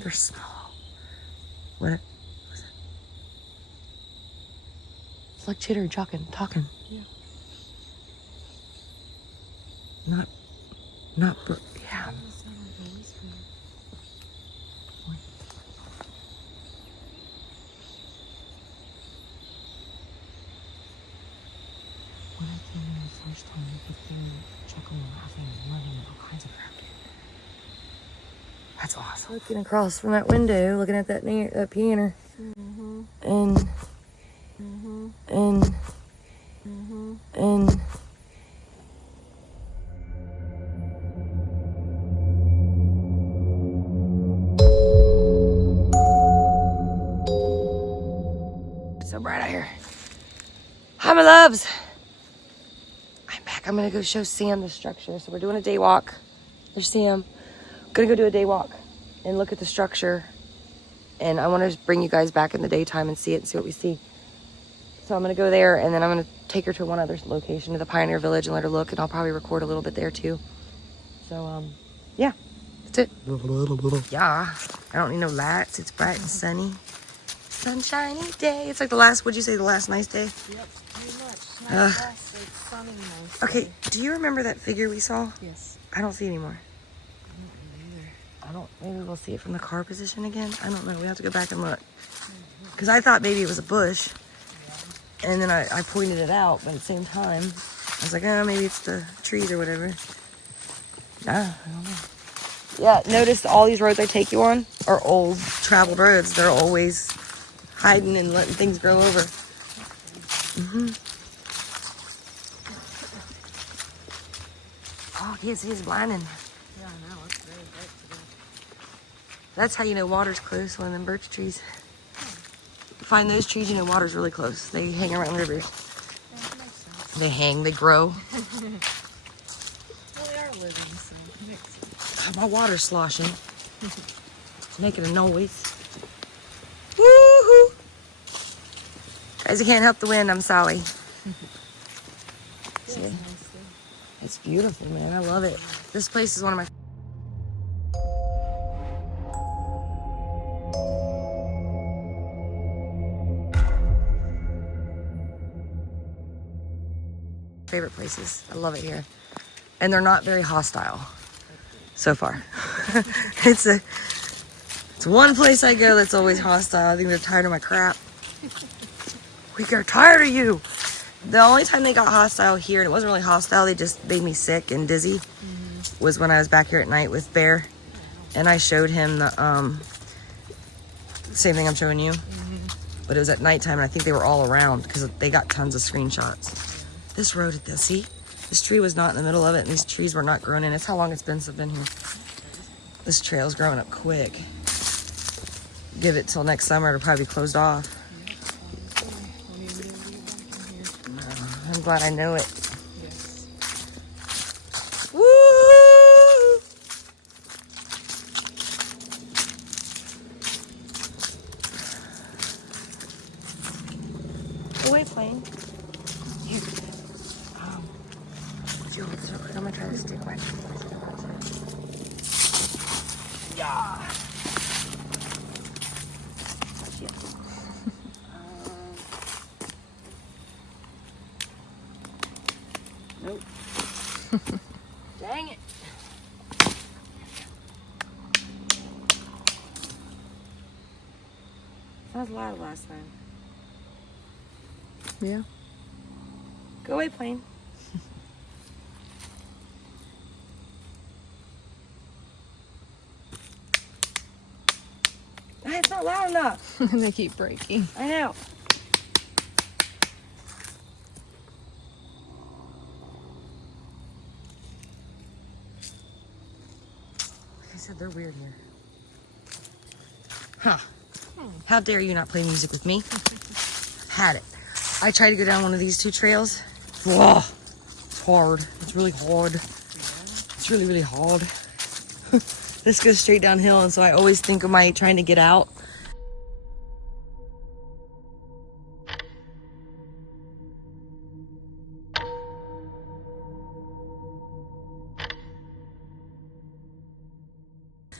They're small. What was it? It's like chitter talking. Yeah. Not, yeah. When I came in the first time, you could hear me chuckling, laughing, and running, and all kinds of crap. That's awesome. Looking across from that window, looking at that piano, and it's so bright out here. Hi, my loves. I'm back. I'm gonna go show Sam the structure. So we're doing a day walk. There's Sam. Gonna go do a day walk and look at the structure. And I want to bring you guys back in the daytime and see it and see what we see. So I'm gonna go there, and then I'm gonna take her to one other location, to the Pioneer Village, and let her look, and I'll probably record a little bit there too. So yeah, that's it. Yeah, I don't need no lights. It's bright and sunny. Sunshiny day. It's like the last, would you say the last nice day? Yep, pretty much. Not last, like sunny nice Okay, day. do you remember that figure we saw? Yes. I don't see it anymore. I don't Maybe we'll see it from the car position again. I don't know. We have to go back and look. Because I thought maybe it was a bush. And then I pointed it out, but at the same time, I was like, oh, maybe it's the trees or whatever. Nah, I don't know. Yeah, notice all these roads I take you on are old traveled roads. They're always hiding and letting things grow over. Oh, I can't see, it's blinding. Yeah, I know. It's very bright today. That's how you know water's close, one of them birch trees. You find those trees, you know water's really close. They hang around rivers. That makes sense. They hang, they grow. Well, they are living, so it makes sense. My water's sloshing. It's making a noise. Woohoo! Guys, I can't help the wind, I'm sorry. See? Nice day. It's beautiful, man. I love it. This place is one of my favorite places. I love it here. And they're not very hostile so far. It's one place I go that's always hostile. I think they're tired of my crap. We got tired of you. The only time they got hostile here, and it wasn't really hostile, they just made me sick and dizzy, was when I was back here at night with Bear. And I showed him the same thing I'm showing you. But it was at nighttime, and I think they were all around because they got tons of screenshots. This road, see? This tree was not in the middle of it, and these trees were not grown in. It's how long it's been since I've been here. This trail's growing up quick. Give it till next summer, it'll probably be closed off. I'm glad I know it. Yes. Woo! Go away, plane. Here. Would you hold this real quick? I'm gonna try to stay quiet. Yeah. Shit. Nope. Dang it. Sounds loud last time. Yeah. Go away, plane. It's not loud enough. They keep breaking. I know. Like I said, they're weird here. Huh. How dare you not play music with me? Had it. I tried to go down one of these two trails. Whoa. It's hard. It's really hard. It's really, really hard. This goes straight downhill, and so I always think of my trying to get out.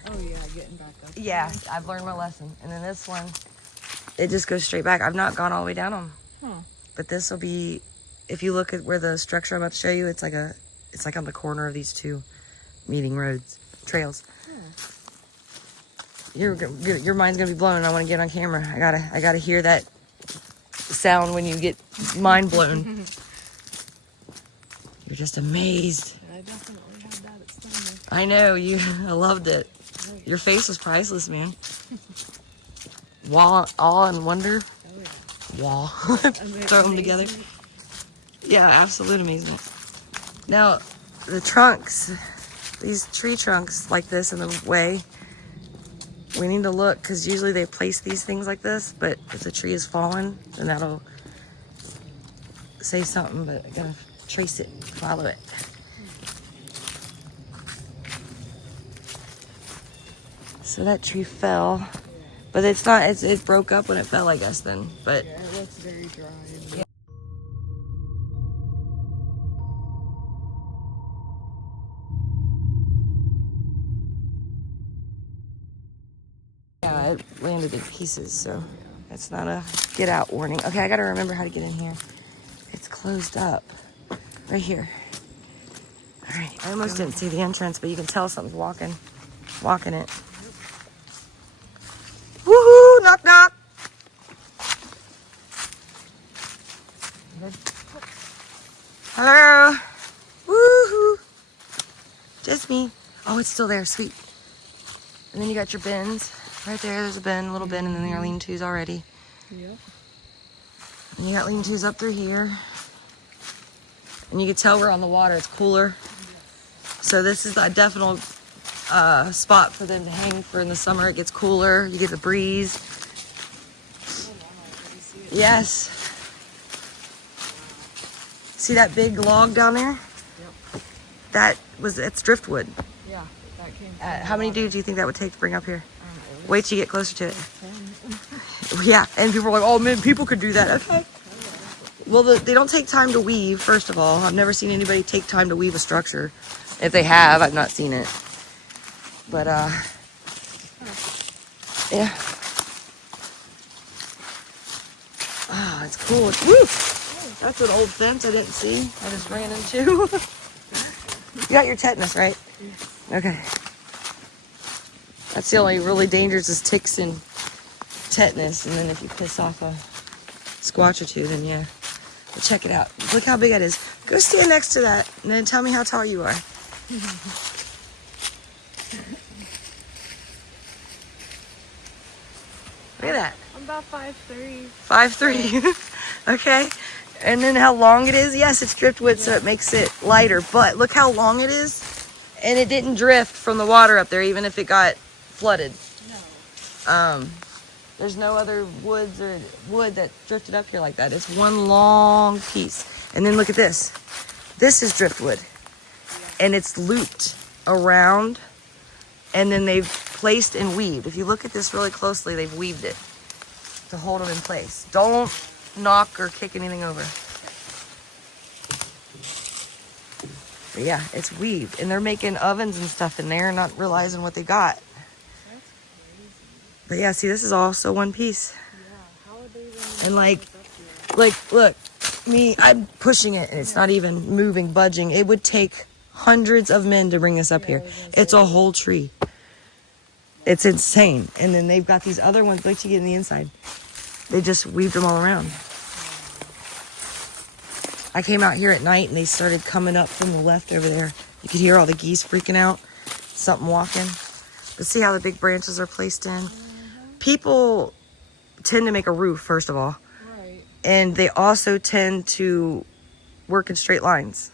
Oh yeah, getting back up. Yeah, I've learned my lesson. And then this one, it just goes straight back. I've not gone all the way down them. Huh. But this will be, if you look at where the structure I'm about to show you, it's like on the corner of these two meeting trails. Your mind's gonna be blown. I want to get on camera. I gotta hear that sound when you get mind blown. You're just amazed. I definitely had that at Summer. I know I loved it. Your face was priceless, man. Awe and wonder. Oh yeah. Wall. Throw them together. Yeah, absolute amazement. Now, the trunks, these tree trunks like this in the way, we need to look because usually they place these things like this, but if the tree is fallen, then that'll say something, but I gotta trace it, follow it. So that tree fell, but it's not, it broke up when it fell, I guess then, but. Yeah, it looks very dry. Yeah. Yeah, it landed in pieces, so it's not a get out warning. Okay, I gotta remember how to get in here. It's closed up right here. All right, I almost didn't see the entrance, but you can tell something's walking it. Woohoo! Knock, knock. Hello. Woohoo! Just me. Oh, it's still there. Sweet. And then you got your bins. Right there, there's a bin, a little bin, and then there are lean-tos already. Yep. And you got lean-tos up through here. And you can tell we're on the water. It's cooler. So this is a definite spot for them to hang for in the summer. It gets cooler. You get the breeze. Yes. See that big log down there? Yep. It's driftwood. Yeah, that came from How many dudes do you think that would take to bring up here? Wait till you get closer to it. 10. Yeah, and people are like, oh man, people could do that. Okay. Well, they don't take time to weave, first of all. I've never seen anybody take time to weave a structure. If they have, I've not seen it. But, yeah. Oh, it's cool. Woo! That's an old fence I didn't see. I just ran into. You got your tetanus, right? Okay. That's the only really dangerous is ticks and tetanus. And then if you piss off a squatch or two, then yeah. But check it out. Look how big that is. Go stand next to that and then tell me how tall you are. Look at that. I'm about 5'3". 5'3". Okay. And then how long it is. Yes, it's driftwood, so it makes it lighter. But look how long it is. And it didn't drift from the water up there, even if it got flooded. No. There's no other woods or wood that drifted up here like that. It's one long piece. And then look at this. This is driftwood. And it's looped around. And then they've placed and weaved. If you look at this really closely, they've weaved it to hold them in place. Don't knock or kick anything over. But yeah, it's weaved. And they're making ovens and stuff in there, not realizing what they got. That's crazy. But yeah, see, this is also one piece. Yeah, how would they even And like, look, I'm pushing it and it's not even moving, budging. It would take hundreds of men to bring this up here. It's a whole tree. It's insane. And then they've got these other ones. Like you get in the inside. They just weaved them all around. I came out here at night and they started coming up from the left over there. You could hear all the geese freaking out. Something walking. But see how the big branches are placed in? People tend to make a roof, first of all. Right. And they also tend to work in straight lines.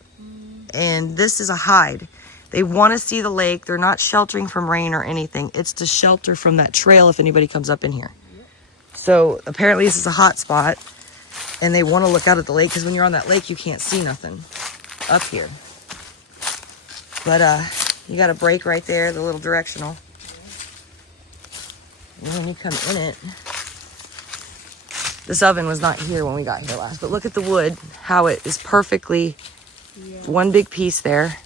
And this is a hide. They want to see the lake. They're not sheltering from rain or anything. It's to shelter from that trail if anybody comes up in here. So apparently this is a hot spot. And they want to look out at the lake because when you're on that lake, you can't see nothing up here. But you got a break right there, the little directional. And when you come in it, this oven was not here when we got here last. But look at the wood, how it is perfectly one big piece there.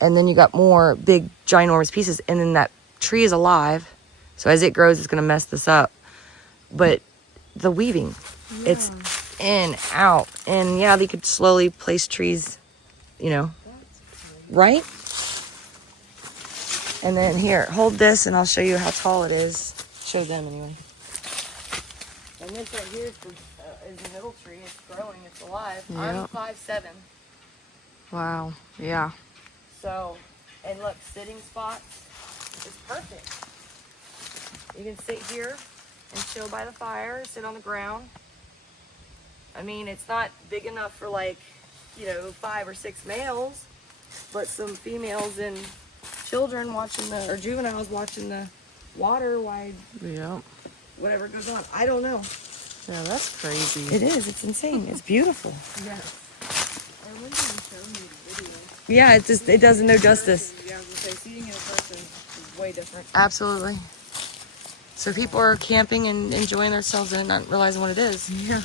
And then you got more big, ginormous pieces. And then that tree is alive. So as it grows, it's going to mess this up. But the weaving, it's in, out. And yeah, they could slowly place trees, you know, right? And then here, hold this and I'll show you how tall it is. Show them anyway. And this right here is the middle tree. It's growing, it's alive. I'm 5'7". Wow. Yeah. So, and look, sitting spots is perfect. You can sit here and chill by the fire, sit on the ground. I mean, it's not big enough for like, you know, 5 or 6 males, but some females and children watching or juveniles watching the water while whatever goes on. I don't know. Yeah, that's crazy. It is. It's insane. It's beautiful. Yes. I wouldn't even show me the video. Yeah, it doesn't do justice. Yeah, I was gonna say, seeing it in person is way different. Absolutely. So people are camping and enjoying themselves and not realizing what it is. Yeah.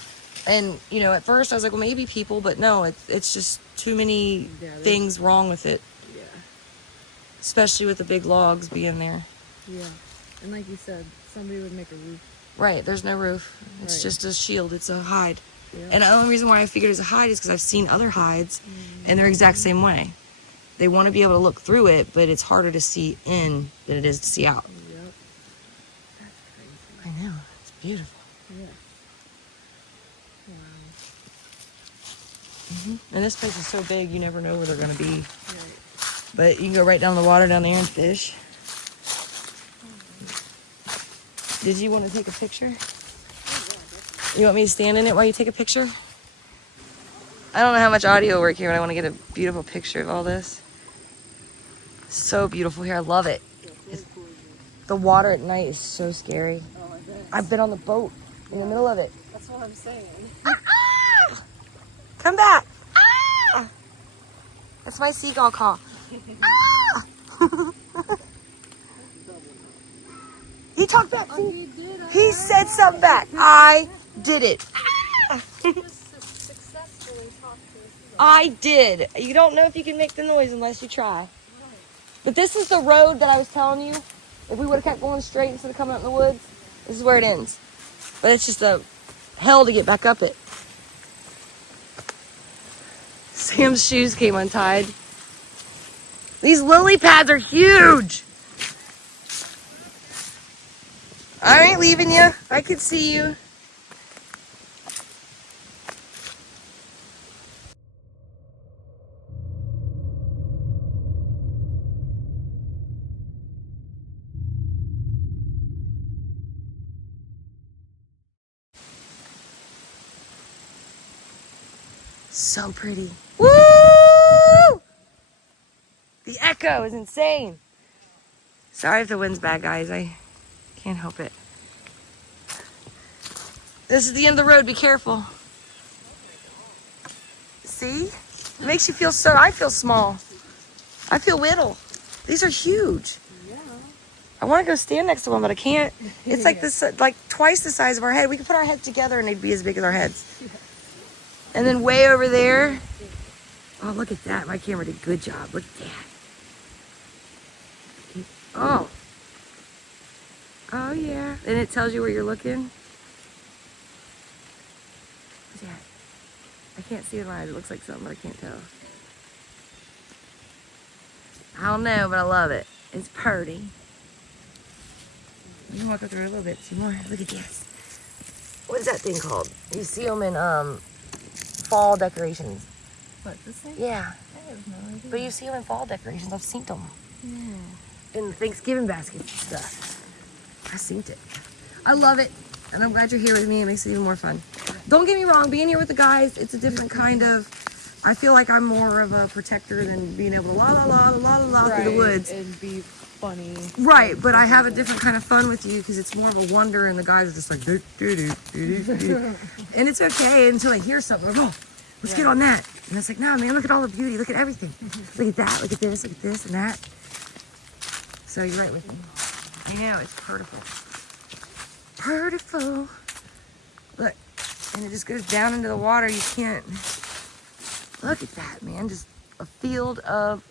And, you know, at first I was like, well, maybe people, but no, it's just too many things wrong with it. Yeah. Especially with the big logs being there. Yeah. And like you said, somebody would make a roof. Right, there's no roof. It's just a shield. It's a hide. Yeah. And the only reason why I figured it's a hide is because I've seen other hides, and they're exact same way. They want to be able to look through it, but it's harder to see in than it is to see out. Yep. That's crazy. I know. It's beautiful. Yeah. Wow. And this place is so big, you never know where they're going to be. Right. But you can go right down the water down there and fish. Did you want to take a picture? You want me to stand in it while you take a picture? I don't know how much audio will work here, but I want to get a beautiful picture of all this. So beautiful here. I love it. The water at night is so scary. Oh, I bet. I've been on the boat in the middle of it. That's what I'm saying. Come back. Ah! That's my seagull call. Ah! He talked back. Oh, he did. He said something back. I did it. Ah! Successfully talked to us. I did. You don't know if you can make the noise unless you try. But this is the road that I was telling you. If we would have kept going straight instead of coming out in the woods, this is where it ends. But it's just a hell to get back up it. Sam's shoes came untied. These lily pads are huge. I ain't leaving you. I can see you. So pretty. Woo! The echo is insane. Sorry if the wind's bad, guys. I can't help it. This is the end of the road. Be careful. See? It makes you feel so... I feel small. I feel little. These are huge. Yeah. I want to go stand next to one, but I can't. It's like this, like twice the size of our head. We could put our heads together and they'd be as big as our heads. And then way over there... Oh, look at that. My camera did a good job. Look at that. Oh. Oh, yeah. And it tells you where you're looking. What's that? I can't see it right. It looks like something, but I can't tell. I don't know, but I love it. It's pretty. You can walk up there a little bit, see more. Look at this. What is that thing called? You see them in fall decorations. What, this thing? Yeah. I have no idea. But you see them in fall decorations. I've seen them. Yeah. In Thanksgiving baskets and stuff. I've seen it. I love it. And I'm glad you're here with me. It makes it even more fun. Don't get me wrong. Being here with the guys, it's a different kind of... I feel like I'm more of a protector than being able to la la la la la la through the woods. And be funny. Right, but I have a different kind of fun with you because it's more of a wonder and the guys are just like... Doo, doo, doo, doo, doo, doo. And it's okay until I hear something. Like, oh, let's get on that. And it's like, no, man, look at all the beauty. Look at everything. Look at that. Look at this and that. So you're right with me. I know, it's beautiful. Beautiful. Look, and it just goes down into the water. You can't... Look at that, man. Just a field of...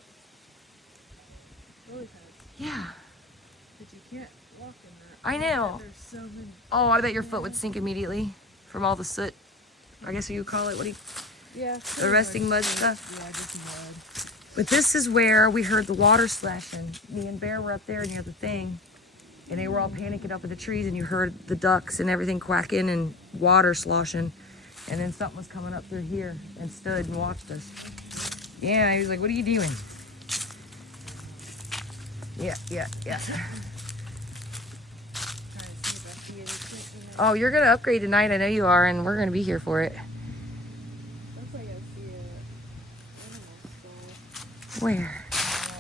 Really Yeah. But you can't walk in that. I know. There's so many. Oh, I bet your foot would sink immediately from all the soot. I guess you call it, what do you, Yeah. the resting mud stuff. Yeah, just mud. But this is where we heard the water splashing. Me and Bear were up there near the thing, and they were all panicking up in the trees, and you heard the ducks and everything quacking and water sloshing. And then something was coming up through here and stood and watched us. Yeah, he was like, what are you doing? Yeah. Oh, you're gonna upgrade tonight. I know you are, and we're gonna be here for it. Looks like I see a animal skull. Where? I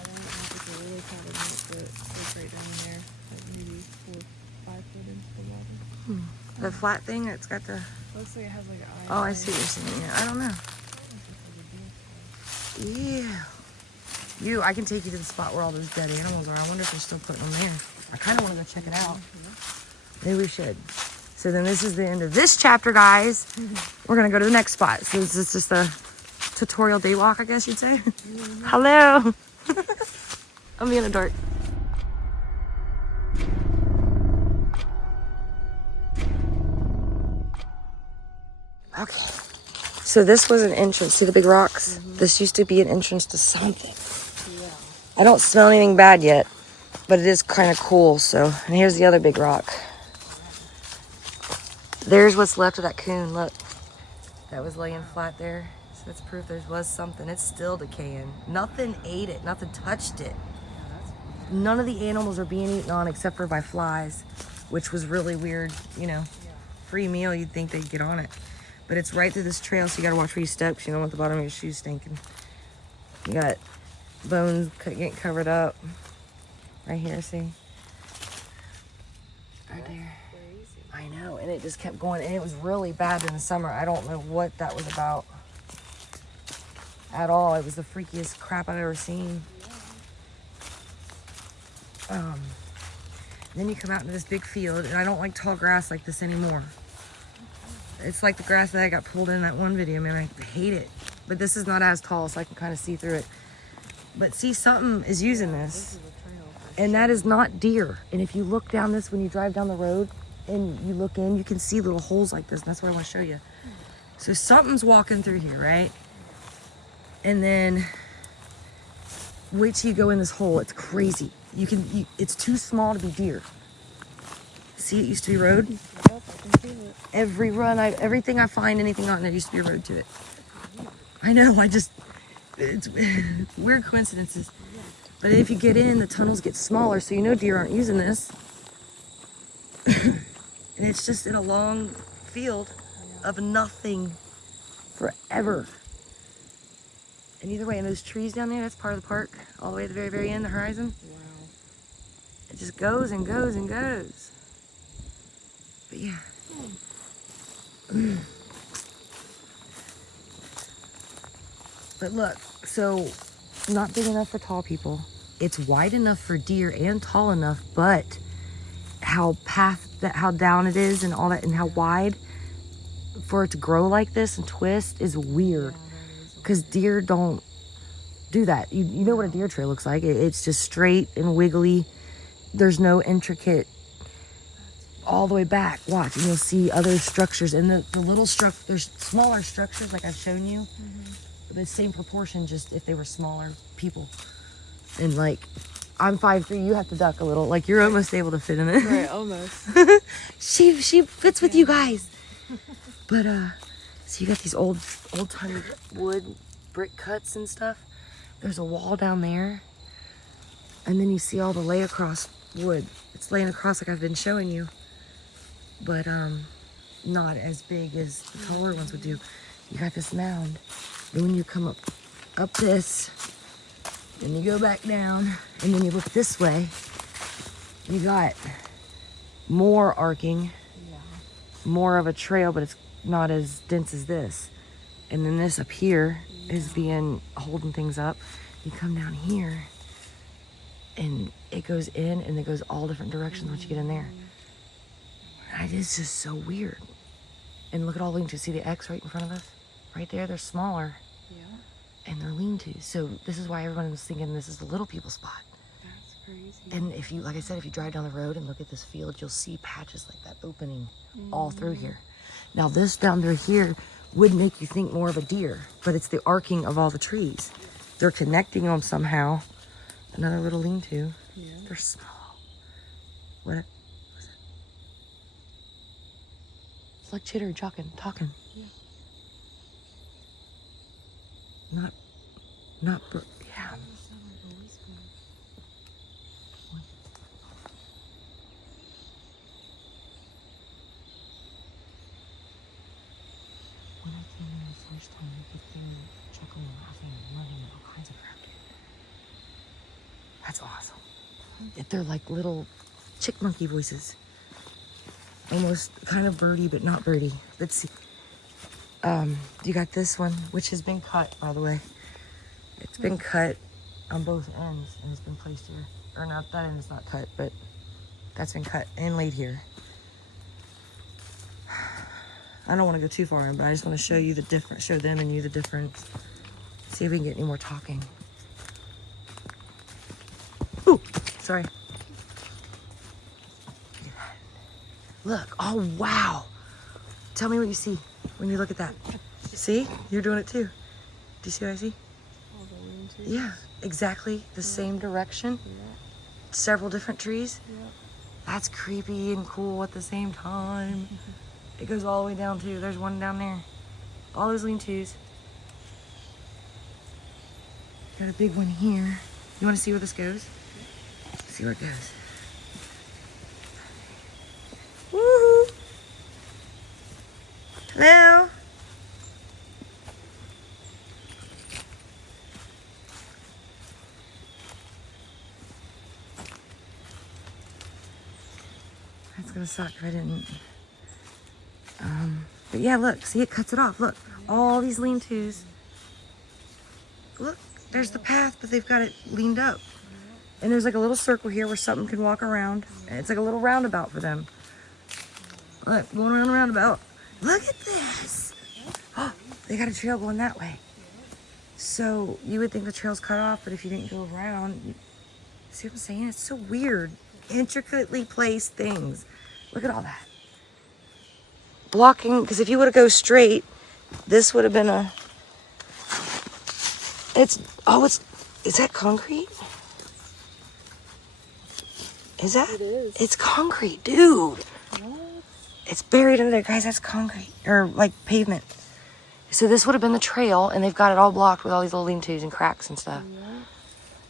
don't know if it's a really common meat, but it's right down there. Like maybe 4 or 5 foot into the water. The flat thing that's got the. Looks like it has like an eye. Oh, I see what you're saying. Yeah, I don't know. Yeah. I can take you to the spot where all those dead animals are. I wonder if they're still putting them there. I kind of want to go check it out. Maybe we should. So then this is the end of this chapter, guys. We're going to go to the next spot. So this is just a tutorial day walk, I guess you'd say. Hello. I'm being a dork. Okay. So this was an entrance. See the big rocks? This used to be an entrance to something. Yeah. I don't smell anything bad yet, but it is kind of cool. So, and here's the other big rock. There's what's left of that coon. Look, that was laying flat there. So that's proof there was something. It's still decaying. Nothing ate it. Nothing touched it. None of the animals are being eaten on except for by flies, which was really weird. You know, free meal. You'd think they'd get on it. But it's right through this trail, so you gotta watch where you step because you don't want the bottom of your shoes stinking. You got bones getting covered up. Right here, see? Right there. I know, and it just kept going, and it was really bad in the summer. I don't know what that was about at all. It was the freakiest crap I've ever seen. Then you come out into this big field, and I don't like tall grass like this anymore. It's like the grass that I got pulled in that one video, man. I hate it. But this is not as tall, so I can kind of see through it. But see, something is using this. And that is not deer. And if you look down this, when you drive down the road and you look in, you can see little holes like this. And that's what I want to show you. So something's walking through here, right? And then wait till you go in this hole. It's crazy. It's too small to be deer. See, it used to be road. Yep, I can see it. Everything I find anything on there used to be a road to it. I know, it's weird coincidences. But if you get in, the tunnels get smaller, so you know deer aren't using this. And it's just in a long field of nothing forever. And either way, and those trees down there, that's part of the park, all the way to the very, very end, the horizon. Wow. It just goes and goes and goes. But yeah. But look, so not big enough for tall people. It's wide enough for deer and tall enough, but how down it is and all that, and how wide for it to grow like this and twist is weird. Because deer don't do that. You know what a deer trail looks like. It's just straight and wiggly. There's no intricate all the way back. Watch, and you'll see other structures. And the little there's smaller structures like I've shown you. The same proportion, just if they were smaller people. And like, I'm 5'3", you have to duck a little. Like, you're almost able to fit in it. Right, almost. She fits with you guys. But so you got these old timey wood brick cuts and stuff. There's a wall down there, and then you see all the lay across wood. It's laying across like I've been showing you, but not as big as the taller ones would do. You got this mound. Then when you come up this, and you go back down, and then you look this way, you got more arcing, more of a trail, but it's not as dense as this. And then this up here is holding things up. You come down here, and it goes in, and it goes all different directions once you get in there. And it's just so weird. And look at all the lean-tos. See the X right in front of us? Right there, they're smaller. Yeah. And they're lean-tos. So this is why everyone was thinking this is the little people spot. That's crazy. And if you, like I said, if you drive down the road and look at this field, you'll see patches like that opening all through here. Now this down through here would make you think more of a deer, but it's the arcing of all the trees. They're connecting them somehow. Another little lean-to. Yeah. They're small. What was it? It's like chitter talking. Yeah. Not, yeah. When I came in the first time, you could hear chuckling, laughing, and running, and all kinds of crap. That's awesome. They're like little chick monkey voices. Almost kind of birdie, but not birdie. Let's see. You got this one, which has been cut, by the way. It's been cut on both ends, and it's been placed here. Or not, that end is not cut, but that's been cut and laid here. I don't want to go too far in, but I just want to show you the difference, show them and you the difference. See if we can get any more talking. Ooh, sorry. Look, oh wow. Tell me what you see when you look at that. See? You're doing it too. Do you see what I see? All the lean-tos. Yeah, exactly the same direction. Yeah. Several different trees. Yeah. That's creepy and cool at the same time. It goes all the way down too. There's one down there. All those lean-tos. Got a big one here. You want to see where this goes? See where it goes. Woohoo! Hello. That's gonna suck if I didn't. But yeah, look, see, it cuts it off. Look, all these lean-tos. Look, there's the path, but they've got it leaned up. And there's like a little circle here where something can walk around. And it's like a little roundabout for them. Look, going around the roundabout. Look at this. Oh, they got a trail going that way. So you would think the trail's cut off, but if you didn't go around, see what I'm saying? It's so weird. Intricately placed things. Look at all that. Blocking, because if you would have go straight, this would have been a, is that concrete? Is that? It is. It's concrete, dude. What? It's buried under there, guys. That's concrete, or like pavement. So this would have been the trail, and they've got it all blocked with all these little lean-tos and cracks and stuff.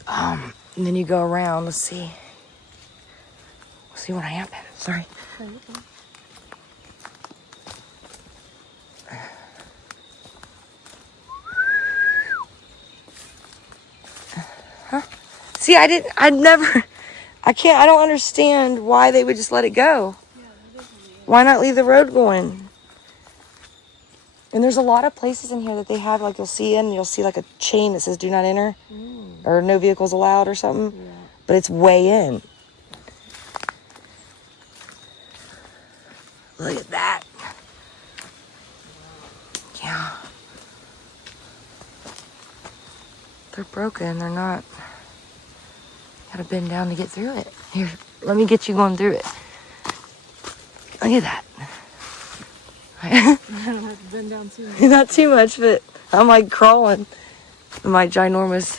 Yeah. And then you go around. Let's see. We'll see what happens. Sorry. Okay. See, I don't understand why they would just let it go. Why not leave the road going? And there's a lot of places in here that they have, like you'll see like a chain that says do not enter or no vehicles allowed or something. Yeah. But it's way in. Look at that. Yeah. They're broken. They're not. Gotta bend down to get through it. Here, let me get you going through it. Look at that. I don't have to bend down too much. Not too much, but I'm like crawling in my ginormous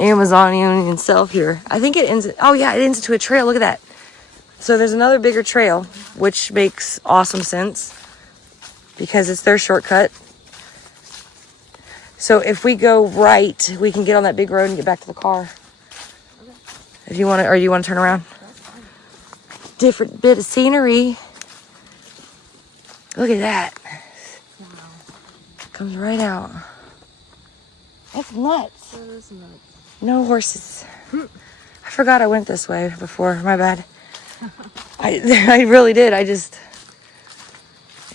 Amazonian self here. I think it ends, oh yeah, it ends into a trail. Look at that. So there's another bigger trail, which makes awesome sense because it's their shortcut. So if we go right, we can get on that big road and get back to the car. If you want to, or you want to turn around? Different bit of scenery. Look at that. Wow. Comes right out. That's nuts. That is nuts. No horses. I forgot I went this way before. My bad. I really did. It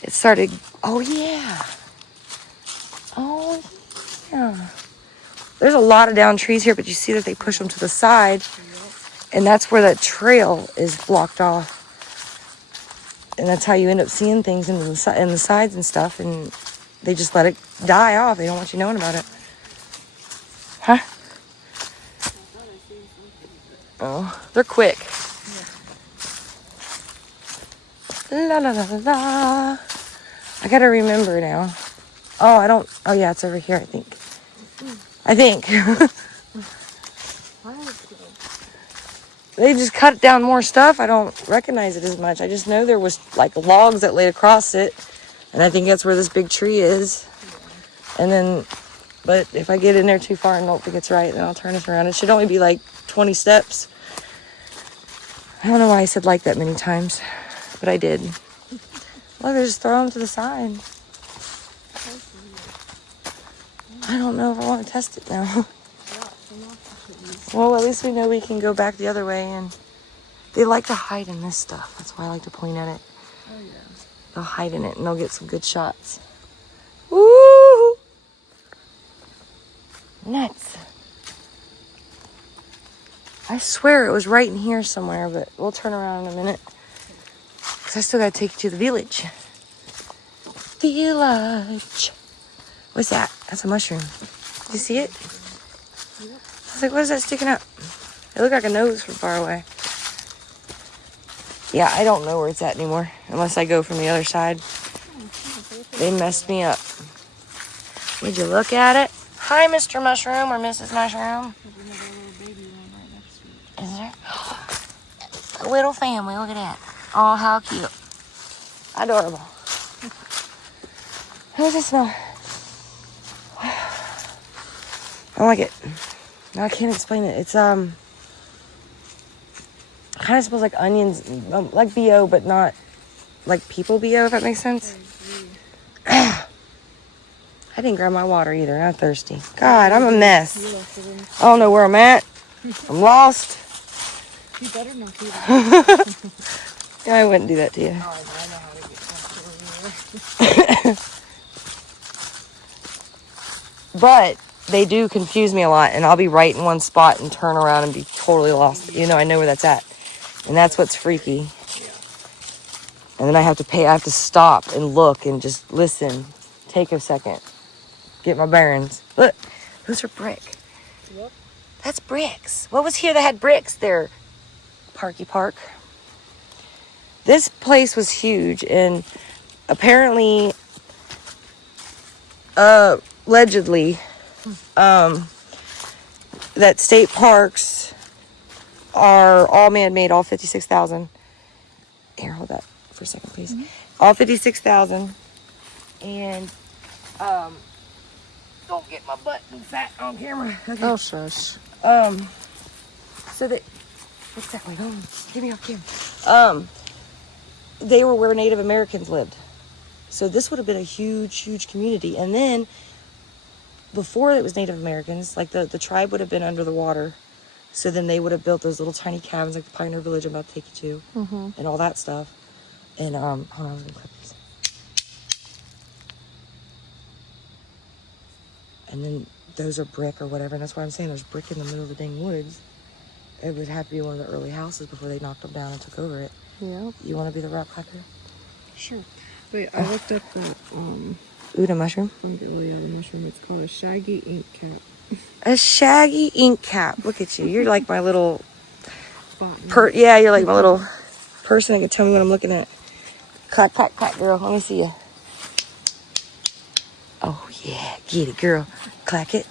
started. Oh yeah. Oh yeah. There's a lot of down trees here, but you see that they push them to the side. And that's where that trail is blocked off. And that's how you end up seeing things in the sides and stuff. And they just let it die off. They don't want you knowing about it. Huh? Oh, they're quick. La la la la la. I gotta remember now. Oh, I don't. Oh, yeah, it's over here, I think. I think. They just cut down more stuff. I don't recognize it as much. I just know there was like logs that laid across it. And I think that's where this big tree is. And then, but if I get in there too far and don't think it's right, then I'll turn it around. It should only be like 20 steps. I don't know why I said like that many times, but I did. Look, I just throw them to the side. I don't know if I want to test it now. Well, at least we know we can go back the other way, and they like to hide in this stuff. That's why I like to point at it. Oh, yeah. They'll hide in it, and they'll get some good shots. Woo! Nuts. I swear it was right in here somewhere, but we'll turn around in a minute. Because I still got to take you to the village. Village. What's that? That's a mushroom. Did you see it? I was like, what is that sticking up? It looked like a nose from far away. Yeah, I don't know where it's at anymore. Unless I go from the other side. They messed me up. Did you look at it? Hi, Mr. Mushroom or Mrs. Mushroom. Is there? A little family. Look at that. Oh, how cute. Adorable. How does it smell? I like it. No, I can't explain it. It's kind of smells like onions, like BO, but not like people BO, if that makes sense. I didn't grab my water either. I'm thirsty. God, I'm a mess. I don't know where I'm at. I'm lost. You better not do that. Yeah, I wouldn't do that to you. Oh, I know how to get comfortable. But they do confuse me a lot, and I'll be right in one spot and turn around and be totally lost. You know, I know where that's at. And that's what's freaky. And then I have to stop and look and just listen. Take a second. Get my bearings. Look, those are brick. Yep. That's bricks. What was here that had bricks there? Parky Park. This place was huge, and apparently, allegedly, that state parks are all man-made, all 56,000. Here, hold that for a second, please. Mm-hmm. All 56,000, and don't get my butt fat on camera. Okay. Oh, shush. So that, what's that? Wait, get me off camera. They were where Native Americans lived. So this would have been a huge, huge community. And then, before it was Native Americans, like the tribe would have been under the water. So then they would have built those little tiny cabins, like the Pioneer Village I'm about to take you to, and all that stuff. And, hold on, I was gonna clip these. And then those are brick or whatever, and that's why I'm saying there's brick in the middle of the dang woods. It would have to be one of the early houses before they knocked them down and took over it. Yeah. You want to be the rock clapper? Sure. Wait, I looked up that, Ooh, mushroom? fungal, yeah, the mushroom. It's called a shaggy ink cap. A shaggy ink cap. Look at you. You're like my little... Botany. Yeah, you're like my little person that can tell me what I'm looking at. Clap, clap, clap, girl. Let me see you. Oh, yeah. Get it, girl. Clack it.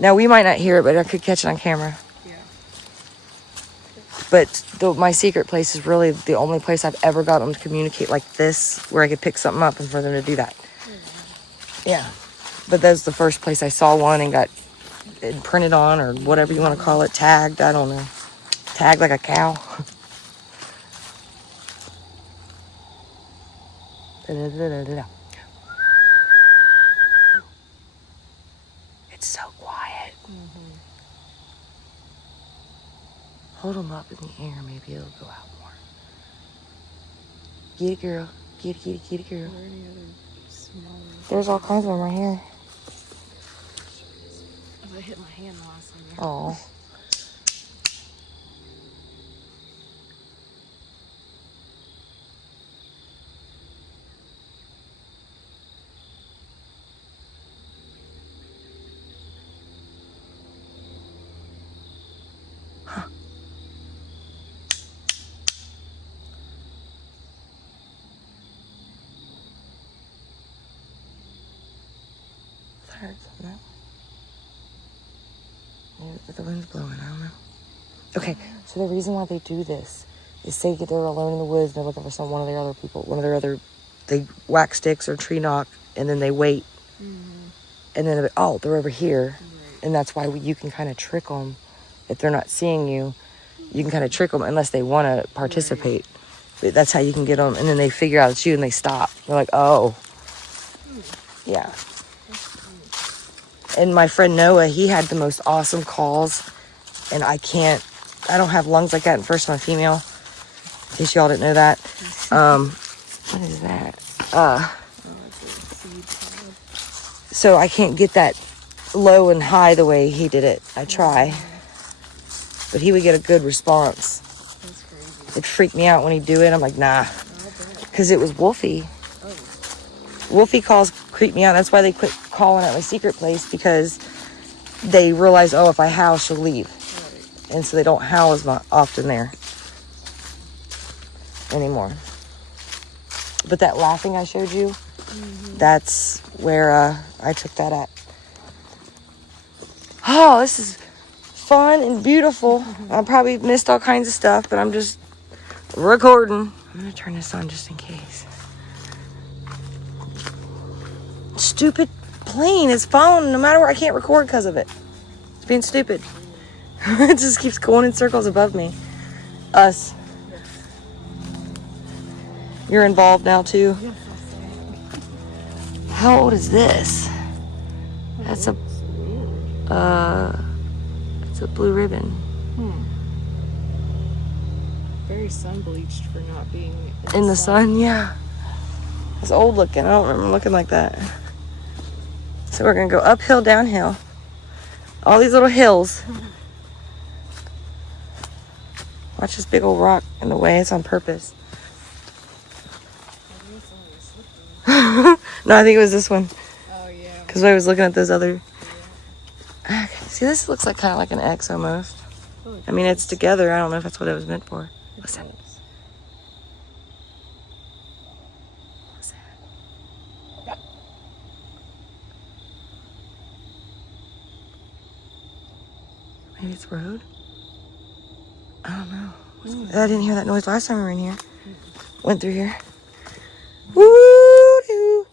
Now, we might not hear it, but I could catch it on camera. Yeah. But my secret place is really the only place I've ever got them to communicate like this, where I could pick something up and for them to do that. Yeah. But that's the first place I saw one and got it printed on, or whatever you want to call it, tagged. I don't know. Tagged like a cow. It's so quiet. Hold them up in the air, maybe it'll go out more. Get it, girl. Get it, get it, get it, girl. There's all kinds of them right here. I hit my hand the last time. Oh. heard something. Maybe the wind's blowing, I don't know. Okay, so the reason why they do this is say they're alone in the woods and they're looking for one of their other people, they whack sticks or tree knock, and then they wait. And then, they're over here. Right. And that's why you can kind of trick them. If they're not seeing you, you can kind of trick them unless they want to participate. Right. That's how you can get them. And then they figure out it's you and they stop. They're like, oh. Yeah. And my friend Noah, he had the most awesome calls. And I don't have lungs like that. And first, I'm a female. In case y'all didn't know that. What is that? So I can't get that low and high the way he did it. I try. But he would get a good response. That's crazy. It freaked me out when he'd do it. I'm like, nah. Because it was Wolfie. Wolfie calls creep me out. That's why they quit calling at my secret place, because they realize, if I howl, she'll leave. Right. And so they don't howl as often there anymore. But that laughing I showed you, that's where I took that at. Oh, this is fun and beautiful. I probably missed all kinds of stuff, but I'm just recording. I'm going to turn this on just in case. Stupid plane is following no matter where. I can't record because of it. It's being stupid. It just keeps going in circles above me. Us. Yes. You're involved now too? Yes, how old is this? That's a it's a blue ribbon. Very sun bleached for not being in the sun. Yeah. It's old looking. I don't remember looking like that. So we're gonna go uphill, downhill. All these little hills. Watch this big old rock in the way. It's on purpose. No, I think it was this one. Oh, yeah. Because I was looking at those other... Yeah. See, this looks like kind of like an X almost. Oh, I mean, it's together. I don't know if that's what it was meant for. Listen. What's that? Maybe it's road? I don't know. I didn't hear that noise last time we were in here. Went through here. Woo-doo.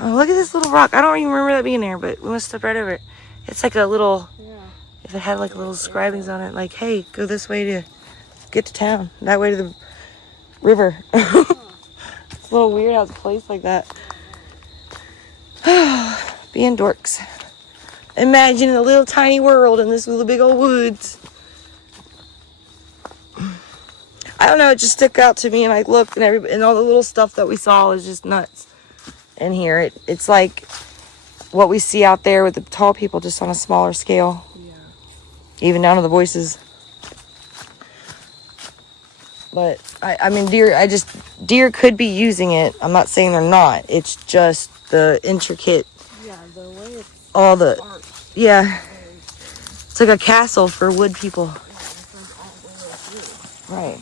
Oh, look at this little rock. I don't even remember that being there, but we must step right over it. It's like a little, if it had like little scribings on it, like, hey, go this way to get to town. That way to the river. It's a little weird how it's placed like that. Being dorks. Imagine a little tiny world in this little big old woods. I don't know, it just stuck out to me, and I looked, and all the little stuff that we saw is just nuts in here. It's like what we see out there with the tall people, just on a smaller scale. Yeah. Even down to the voices. But I mean, deer could be using it. I'm not saying they're not. It's just the intricate. Yeah, the way it's all the art. Yeah. It's like a castle for wood people. Yeah, it's like all the way through. Right.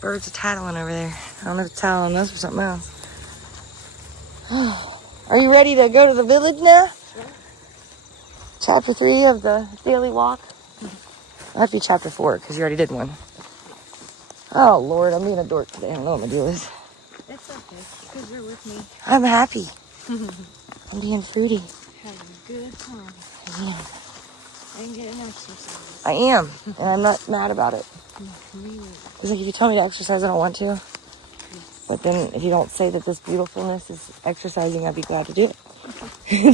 Birds are tattling over there. I don't know if it's tattling us or something else. Are you ready to go to the village now? Sure. Chapter 3 of the daily walk. That'd be chapter 4 because you already did one. Oh Lord, I'm being a dork today. I don't know what I'm gonna do with this. It's okay because you're with me. I'm happy. I'm being fruity. Having a good time. Yeah. And getting exercise. I am, and I'm not mad about it. Me neither. It's like if you tell me to exercise, I don't want to. Yes. But then if you don't say that this beautifulness is exercising, I'd be glad to do it.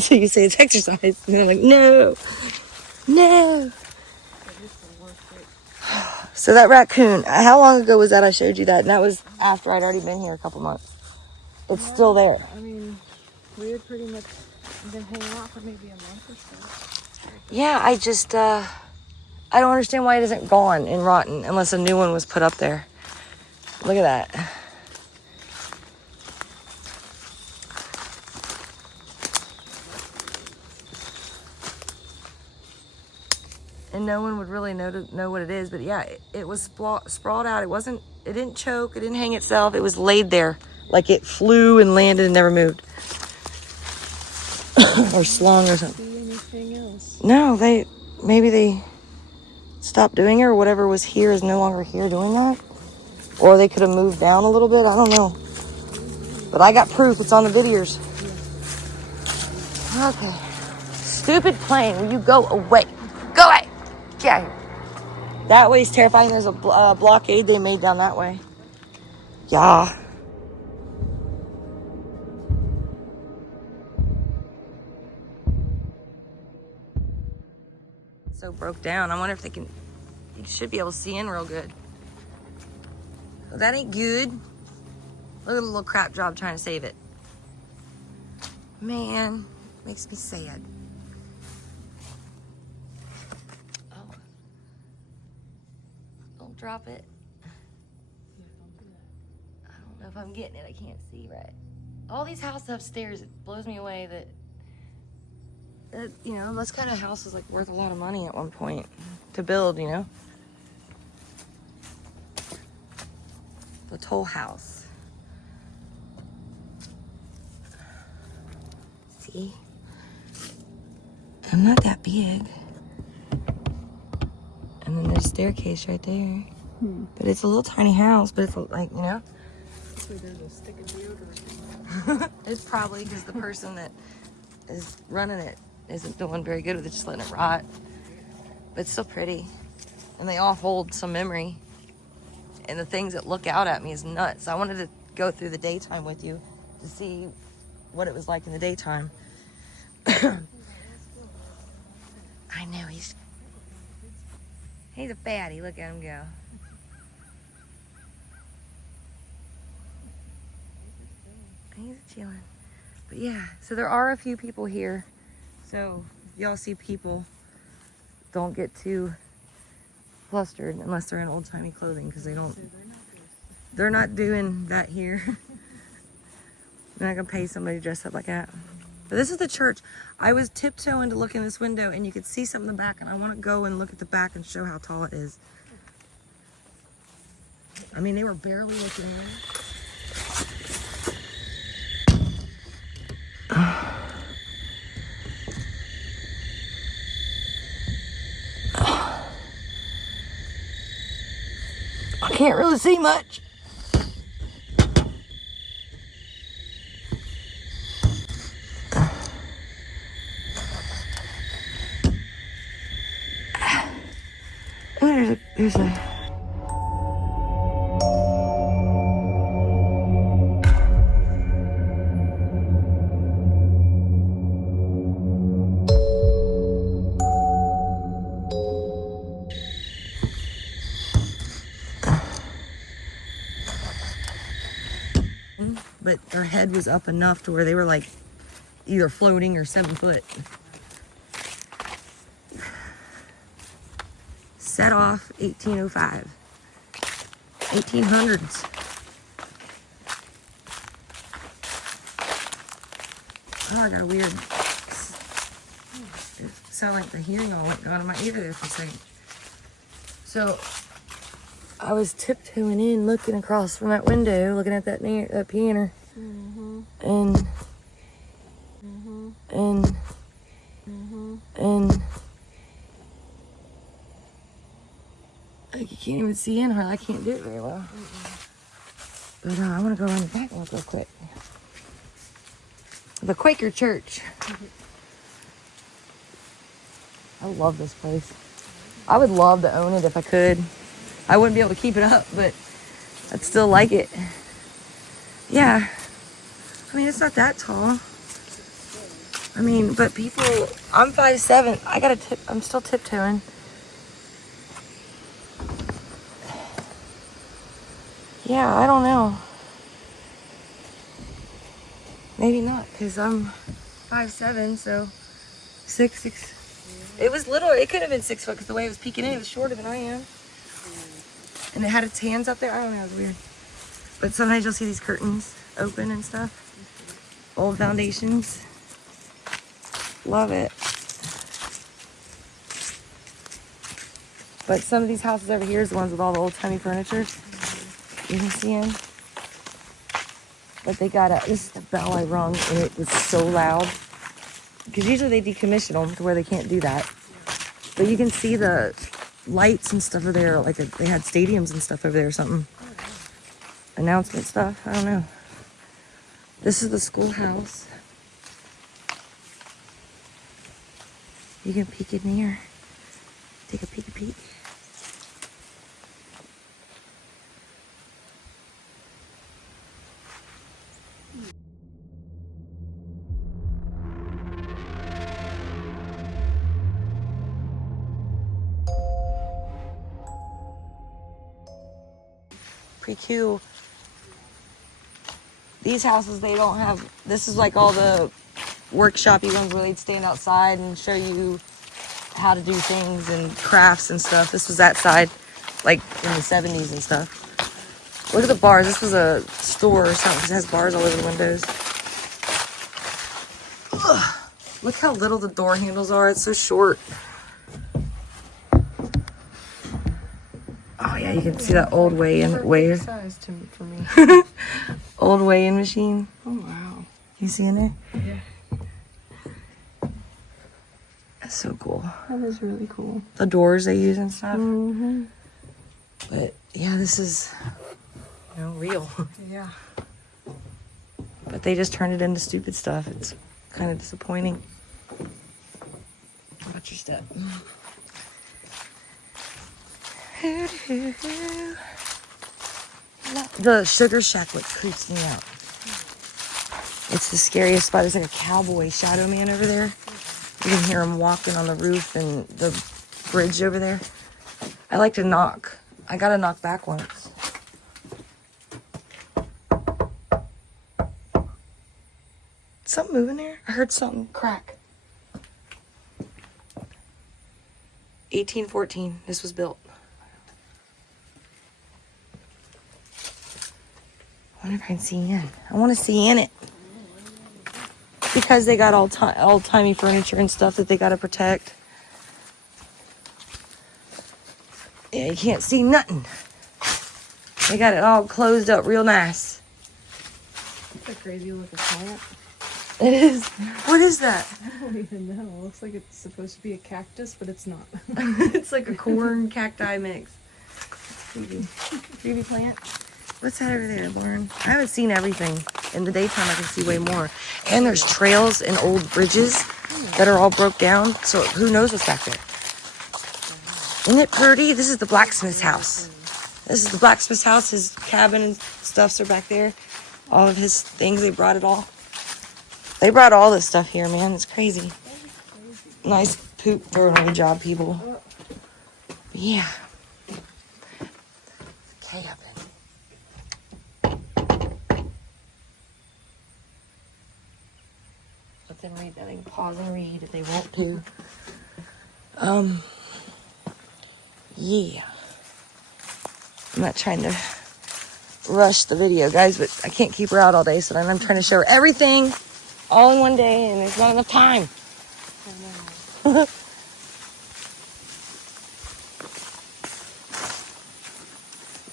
So you say it's exercise, and I'm like, no. So that raccoon, how long ago was that I showed you that? And that was after I'd already been here a couple months. It's still there. I mean, we had pretty much been hanging out for maybe a month or so. Yeah, I don't understand why it isn't gone and rotten unless a new one was put up there. Look at that. and no one would really know what it is. But yeah, it was sprawled out. It didn't choke. It didn't hang itself. It was laid there like it flew and landed and never moved. Or slung or something. See anything else? No, maybe they stopped doing it, or whatever was here is no longer here doing that. Or they could have moved down a little bit. I don't know. But I got proof. It's on the videos. Okay. Stupid plane. Will you go away? Go away. Get out of here. That way's terrifying. There's a blockade they made down that way. Yeah. So broke down. I wonder if you should be able to see in real good. Well, that ain't good. Look at the little crap job trying to save it. Man, makes me sad. Oh. Don't drop it. Yeah, don't do that. I don't know if I'm getting it. I can't see right. All these houses upstairs, it blows me away that you know, this kind of house is like worth a lot of money at one point to build, you know. The toll house. See? I'm not that big. And then there's a staircase right there. But it's a little tiny house, but it's like, you know. So there's a stick of deodorant. It's probably because the person that is running it isn't doing very good with it, just letting it rot. But it's still pretty. And they all hold some memory. And the things that look out at me is nuts. I wanted to go through the daytime with you to see what it was like in the daytime. I know, he's a fatty. Look at him go. He's chilling. But yeah, so there are a few people here. So if y'all see people, don't get too flustered unless they're in old-timey clothing, because they're not doing that here. They're not gonna pay somebody to dress up like that. But this is the church. I was tiptoeing to look in this window and you could see something in the back, and I want to go and look at the back and show how tall it is. I mean, they were barely looking in. I can't really see much. There's a but their head was up enough to where they were like either floating or 7 foot. Set off 1805. 1800s. Oh, I got a weird sound like the hearing all went gone in my ear there for a second. So I was tiptoeing in, looking across from that window, looking at that piano, and I can't even see in her. I can't do it very well. But I want to go around the back and look real quick. The Quaker Church. I love this place. I would love to own it if I could. I wouldn't be able to keep it up, but I'd still like it. Yeah. I mean, it's not that tall. I mean, but people, I'm 5'7". I'm still tiptoeing. Yeah, I don't know. Maybe not, because I'm 5'7", so 6'6". It was little. It could have been 6 foot because the way it was peeking in, it was shorter than I am. And it had its hands up there. I don't know, it was weird. But sometimes you'll see these curtains open and stuff. Old foundations. Love it. But some of these houses over here is the ones with all the old-timey furniture. You can see them. But they got this is the bell I rung, and it was so loud. Because usually they decommission them to where they can't do that. But you can see the lights and stuff over there. Like they had stadiums and stuff over there or something. Announcement stuff. I don't know. This is the schoolhouse. You can peek in here. Take a peek. Pretty cool. These houses, they don't have, this is like all the workshop-y ones where they'd stand outside and show you how to do things and crafts and stuff. This was that side, like in the 70s and stuff. Look at the bars. This was a store or something because it has bars all over the windows. Ugh. Look how little the door handles are. It's so short. Oh yeah, you can see that old weigh-in Size for me. old weigh-in machine. Oh wow. You see in there? Yeah. That's so cool. That is really cool. The doors they use and stuff. Mm-hmm. But yeah, this is, real. Yeah. But they just turned it into stupid stuff. It's kind of disappointing. Watch your step. The sugar shack what creeps me out. It's the scariest spot. There's like a cowboy shadow man over there. You can hear him walking on the roof and the bridge over there. I like to knock. I got to knock back once. Something moving there? I heard something crack. 1814. This was built. I wonder if I can see in. I want to see in it. Because they got old-timey furniture and stuff that they got to protect. Yeah, you can't see nothing. They got it all closed up real nice. It's a crazy looking plant. It is. What is that? I don't even know. It looks like it's supposed to be a cactus, but it's not. It's like a corn cacti mix. Creepy. Creepy plant. What's that over there, Lauren? I haven't seen everything. In the daytime, I can see way more. And there's trails and old bridges that are all broke down. So who knows what's back there? Isn't it pretty? This is the blacksmith's house. This is the blacksmith's house. His cabin and stuffs are back there. All of his things, they brought it all. They brought all this stuff here, man. It's crazy. Nice poop throwing away job, people. But yeah. Okay, up in. Let them read that. They can pause and read if they want to. Yeah. I'm not trying to rush the video, guys, but I can't keep her out all day, so then I'm trying to show her everything all in one day, and there's not enough time.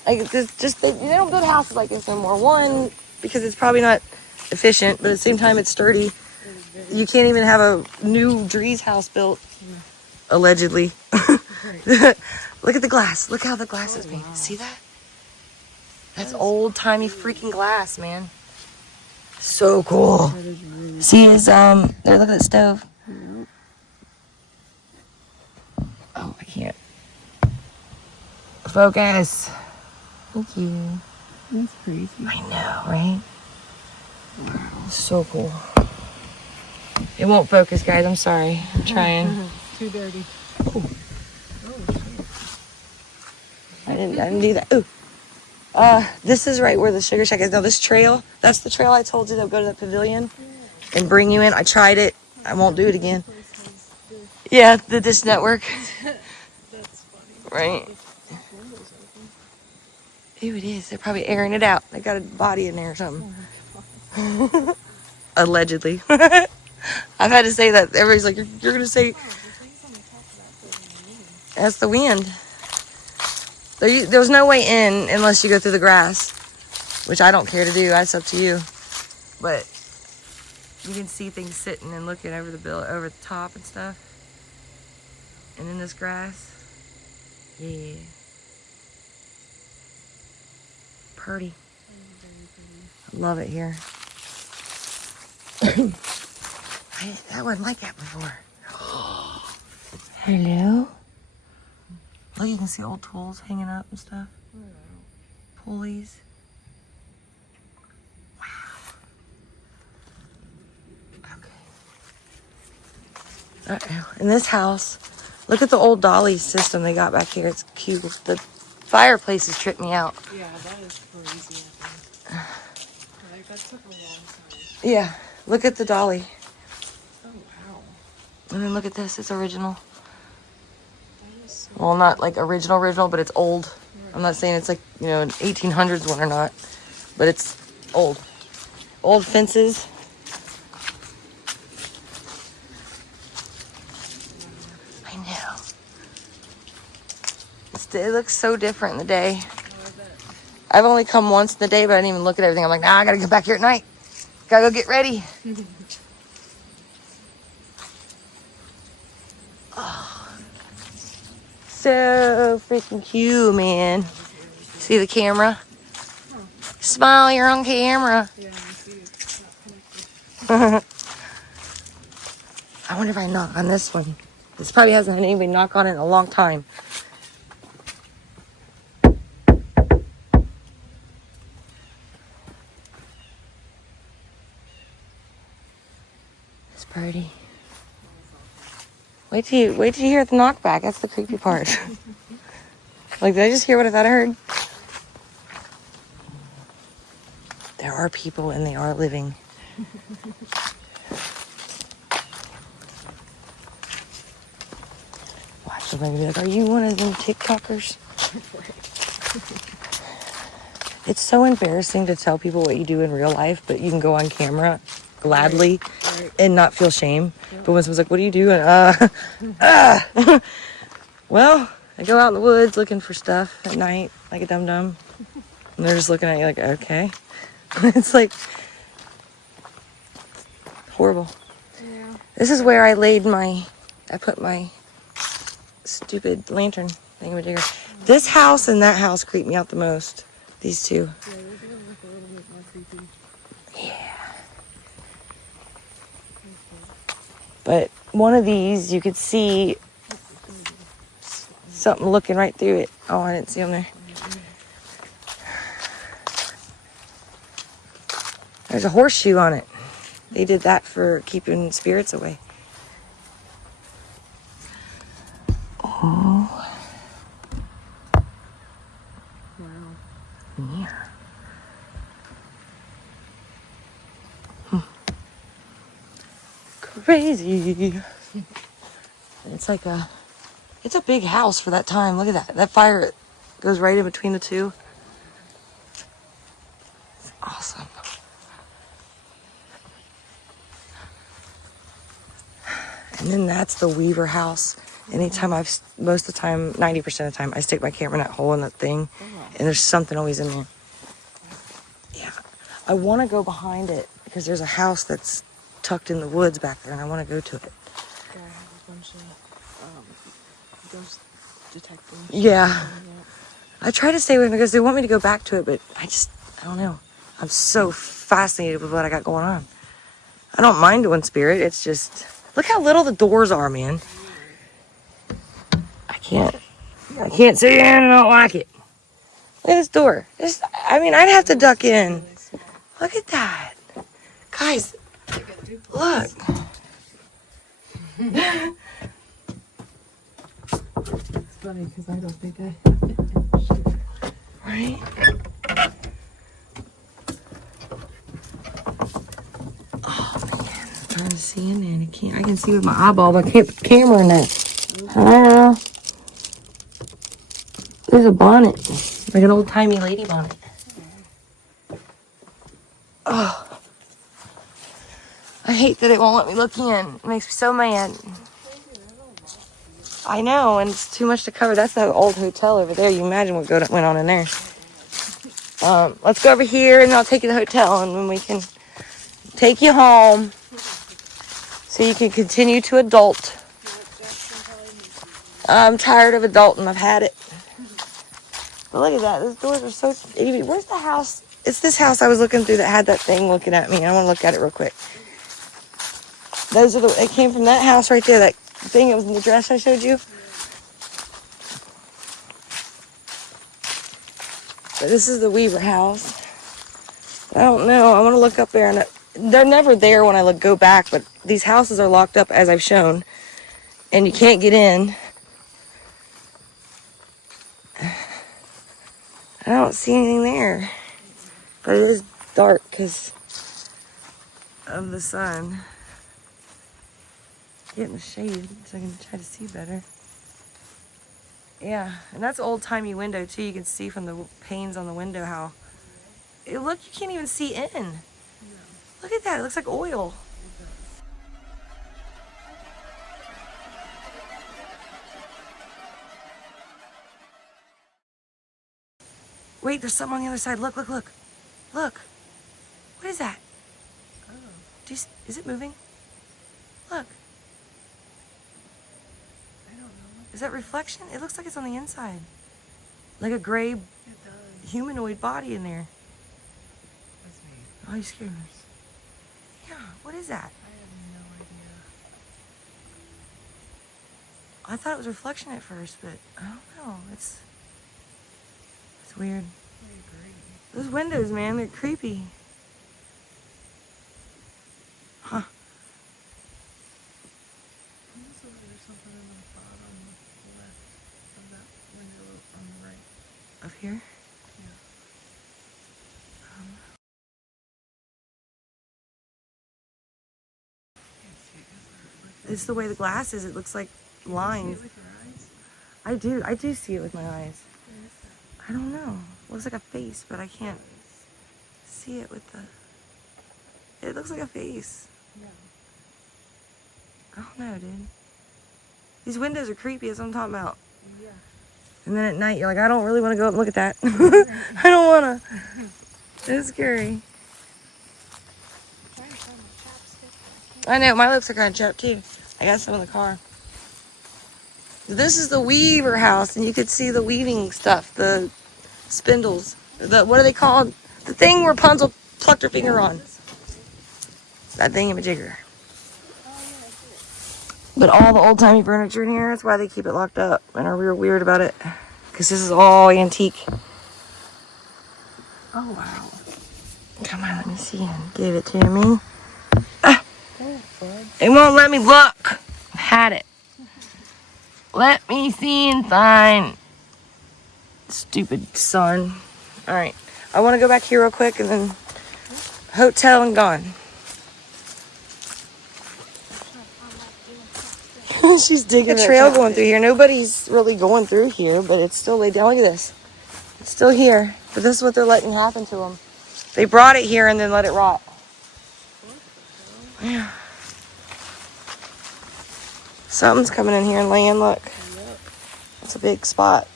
Like, they don't build houses like this no more. One, because it's probably not efficient, but at the same time, it's sturdy. You can't even have a new Dees house built, allegedly. Look at the glass. Look how the glass is made. See that? That's old-timey freaking glass, man. So cool. Really see his, there, look at the stove. Oh, I can't. Focus. Thank you. That's crazy. I know, right? Wow. So cool. It won't focus, guys. I'm sorry. I'm trying. Too dirty. Ooh. I didn't do that. Ooh. This is right where the sugar shack is. Now this trail, that's the trail I told you that would go to the pavilion and bring you in. I tried it. I won't do it again. Yeah, the Dish Network. That's funny. Right. Ew, it is. They're probably airing it out. They got a body in there or something. Allegedly. I've had to say that. Everybody's like, you're going to say... That's the wind. There's no way in unless you go through the grass, which I don't care to do. That's up to you. But you can see things sitting and looking over the top and stuff. And in this grass. Yeah. Pretty. I love it here. That wasn't like that before. Hello? Look, you can see old tools hanging up and stuff. Pulleys. Wow. Okay. Uh-oh. In this house, look at the old dolly system they got back here. It's cute. The fireplaces trip me out. Yeah, that is crazy. Like, that took a long time. Yeah. Look at the dolly. Oh, wow. And then look at this. It's original. That is so Well, not like original, but it's old. Right. I'm not saying it's like, you know, an 1800s one or not, but it's old. Old fences. I know. It looks so different in the day. I've only come once in the day, but I didn't even look at everything. I'm like, nah, I gotta get back here at night. Gotta go get ready. Oh, so freaking cute, man. See the camera? Smile, you're on camera. Yeah, I see it's not connected. I wonder if I knock on this one. This probably hasn't had anybody knock on it in a long time. It's pretty. Wait till you hear the knockback. That's the creepy part. Like, did I just hear what I thought I heard? There are people and they are living. Watch somebody be like, are you one of them TikTokers? It's so embarrassing to tell people what you do in real life, but you can go on camera gladly Right. and not feel shame. Yep. But when someone's like, what do you do? Well, I go out in the woods looking for stuff at night like a dum-dum. And they're just looking at you like, okay. It's like horrible. Yeah. This is where I put my stupid lantern thingamajigger. This house and that house creep me out the most. These two. Yeah, they're gonna look a little bit more creepy. Yeah. But one of these, you could see something looking right through it. Oh, I didn't see them there. There's a horseshoe on it. They did that for keeping spirits away. Oh. Wow. Yeah. Crazy. It's like it's a big house for that time. Look at that. That fire goes right in between the two. It's awesome. And then that's the Weaver house. Anytime most of the time, 90% of the time, I stick my camera in that hole in that thing, and there's something always in there. Yeah. I want to go behind it because there's a house that's tucked in the woods back there, and I want to go to it. Yeah, I have a bunch of ghost detecting. Yeah. I try to stay away from it because they want me to go back to it, but I don't know. I'm so fascinated with what I got going on. I don't mind doing spirit. It's just, look how little the doors are, man. I can't sit in and I don't like it. Look at this door. I'd have to duck in. Look at that. Guys, look. It's funny because I don't think I Right? Oh, man. I'm trying to see in there and I can see with my eyeball, but I can't put the camera in that. There's a bonnet. Like an old-timey lady bonnet. Oh. I hate that it won't let me look in. It makes me so mad. I know, and it's too much to cover. That's the old hotel over there. You imagine what went on in there. Let's go over here, and I'll take you to the hotel, and then we can take you home so you can continue to adult. I'm tired of adulting. I've had it. But look at that. Those doors are so easy. Where's the house? It's this house I was looking through that had that thing looking at me. I want to look at it real quick. They came from that house right there. That thing that was in the dress I showed you. But this is the Weaver house. I don't know. I want to look up there. And they're never there when I go back. But these houses are locked up as I've shown. And you can't get in. I don't see anything there. But it is dark because of the sun. Get in the shade so I can try to see better. Yeah, and that's an old-timey window too. You can see from the panes on the window how look, you can't even see in. No. Look at that, it looks like oil. Wait, there's something on the other side. Look, look, look. Look. What is that? Oh. Is it moving? Look. Is that reflection? It looks like it's on the inside. Like a gray humanoid body in there. That's me. Oh, you scared me. Yeah, what is that? I have no idea. I thought it was reflection at first, but I don't know. It's weird. I agree. Those windows, man, they're creepy. Huh. Up here? Yeah. It's the way the glass is. It looks like lines. Can you see it with your eyes? I do see it with my eyes. I don't know. It looks like a face, but I can't see it with the... It looks like a face. Yeah. I don't know, dude. These windows are creepy, that's what I'm talking about. Yeah. And then at night, you're like, I don't really want to go up and look at that. I don't want to. It's scary. I know, my lips are kind of chapped too. I got some in the car. This is the Weaver house, and you could see the weaving stuff, the spindles. What are they called? The thing where Rapunzel plucked her finger on. That thingamajigger. But all the old-timey furniture in here, that's why they keep it locked up and are real weird about it. Because this is all antique. Oh, wow. Come on, let me see him. Give it to me. Ah. It won't let me look. I've had it. Let me see inside. Stupid son. All right. I want to go back here real quick and then hotel and gone. She's digging a trail going through here. Nobody's really going through here, but it's still laid down. Look at this. It's still here. But this is what they're letting happen to them. They brought it here and then let it rot. Yeah. Something's coming in here and laying. Look. That's a big spot.